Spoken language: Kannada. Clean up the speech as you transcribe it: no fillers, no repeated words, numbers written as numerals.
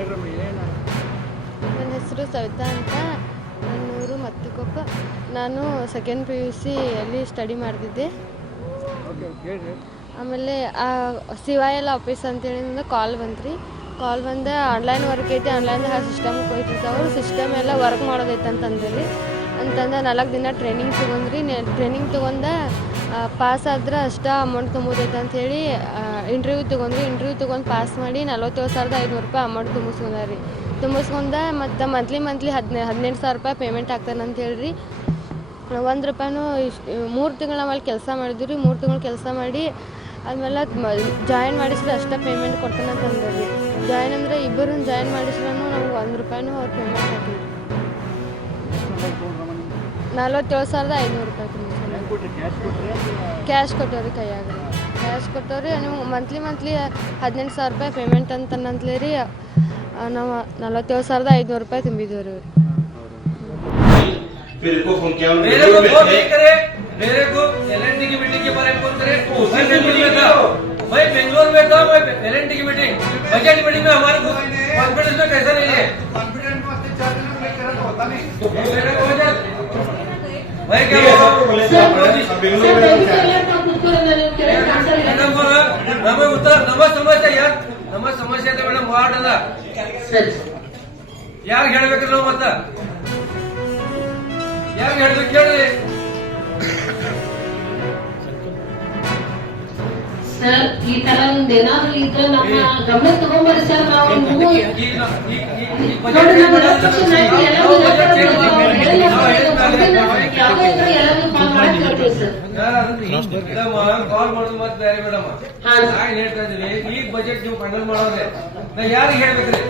ನನ್ನ ಹೆಸರು ಸವಿತಾ ಅಂತ, ನನ್ನೂರು ಮತ್ತಕೊಪ್ಪ. ನಾನು ಸೆಕೆಂಡ್ PUC ಅಲ್ಲಿ ಸ್ಟಡಿ ಮಾಡ್ತಿದ್ದೆ. ಆಮೇಲೆ CYL ಆಫೀಸ್ ಅಂತೇಳಿ ಕಾಲ್ ಬಂತ್ರಿ. ಕಾಲ್ ಬಂದು ಆನ್ಲೈನ್ ವರ್ಕ್ ಐತಿ, ಆನ್ಲೈನ್ದಾಗ ಸಿಸ್ಟಮ್ಗೆ ಹೋಯ್ತಿರ್ತಾವೆ, ಸಿಸ್ಟಮ್ ಎಲ್ಲ ವರ್ಕ್ ಮಾಡೋದೈತೆ ಅಂತಂದ್ರಿ. ಅಂತಂದು 4 ದಿನ ಟ್ರೈನಿಂಗ್ ತೊಗೊಂಡ್ರಿ. ಟ್ರೈನಿಂಗ್ ತೊಗೊಂಡು ಪಾಸ್ ಆದ್ರೆ ಅಷ್ಟೇ ಅಮೌಂಟ್ ತುಂಬೋದೈತೆ ಅಂಥೇಳಿ ಇಂಟರ್ವ್ಯೂ ತೊಗೊಂಡು ಪಾಸ್ ಮಾಡಿ 47,500 ರೂಪಾಯಿ ಅಮೌಂಟ್ ತುಂಬಿಸ್ಕೊಂಡೆ. ಮತ್ತು ಮಂತ್ಲಿ 18,000 ರೂಪಾಯಿ ಪೇಮೆಂಟ್ ಆಗ್ತಾನೆ ಅಂತ ಹೇಳ್ರಿ. 1 ರೂಪಾಯಿನೂ 3 ತಿಂಗಳು ನಾವಲ್ಲಿ ಕೆಲಸ ಮಾಡಿದ್ವಿ. 3 ತಿಂಗಳು ಕೆಲಸ ಮಾಡಿ ಆದ್ಮೇಲೆ ಜಾಯಿನ್ ಮಾಡಿಸಿದ್ರೆ ಅಷ್ಟೇ ಪೇಮೆಂಟ್ ಕೊಡ್ತಾನೆ ಅಂತ ಅಂದ್ರಿ. ಜಾಯಿನ್ ಅಂದರೆ ಇಬ್ಬರನ್ನ ಜಾಯಿನ್ ಮಾಡಿಸ್ರೂ ನಮ್ಗೆ 1 ರೂಪಾಯಿನೂ ಅವ್ರು ಪೇಮೆಂಟ್ ಹಾಕಿದ್ರು. 47,500 ರೂಪಾಯಿ ತುಂಬಿಸ್ಕೊಂಡೆ. ಕ್ಯಾಶ್ ಕೊಟ್ಟವ್ರಿ, ಕೈಯಾಗ ಕ್ಯಾಶ್ ಕೊಟ್ಟವ್ರಿ. ನೀವು ಮಂತ್ಲಿ 18,000 ರೂಪಾಯಿ ಪೇಮೆಂಟ್ ಅಂತಂತಲೇ ರೀ ನಾವು 47,500 ರೂಪಾಯಿ ತುಂಬಿದ್ದೀವಿ ರೀ. मेरे को LNT की मीटिंग के बारे में फोन करे तो उसी मीटिंग में था भाई, बेंगलोर में था मैं LNT की मीटिंग, बजट मीटिंग में हमारे को कॉन्फिडेंस में कैसा नहीं है, कॉन्फिडेंस में 4 दिन में लेकर तो होता नहीं तो मेरा को वजह भाई क्या नमे उत्तर नमः समस्या यार, नमः समस्या तो ಮೇಡಮ್ ವಾರ್ಡ್ ಅಲ್ಲ ಯಾರು ಹೇಳಬೇಕು ನಾವು ಮತ್ತ ಯಾರು ಹೇಳಬೇಕು ಹೇಳಿ ಸರ್. ಈ ತರ ಒಂದು ಏನಾದ್ರು ಇದ್ರೆ ನಮ್ಮ ಗಮನ ತಗೊಂಬರಿ ಸರ್. ನಾವು ಕಾಲ್ ಮಾಡೋದು ಮತ್ತೆ ಬೇರೆ ಮೇಡಮ್ ಹೇಳ್ತಾ ಇದ್ದೀನಿ. ಈಗ ಬಜೆಟ್ ನೀವು ಫೈನಲ್ ಮಾಡೋದ್ರೆ ನಾ ಯಾರಿಗೆ ಹೇಳ್ಬೇಕ್ರಿ?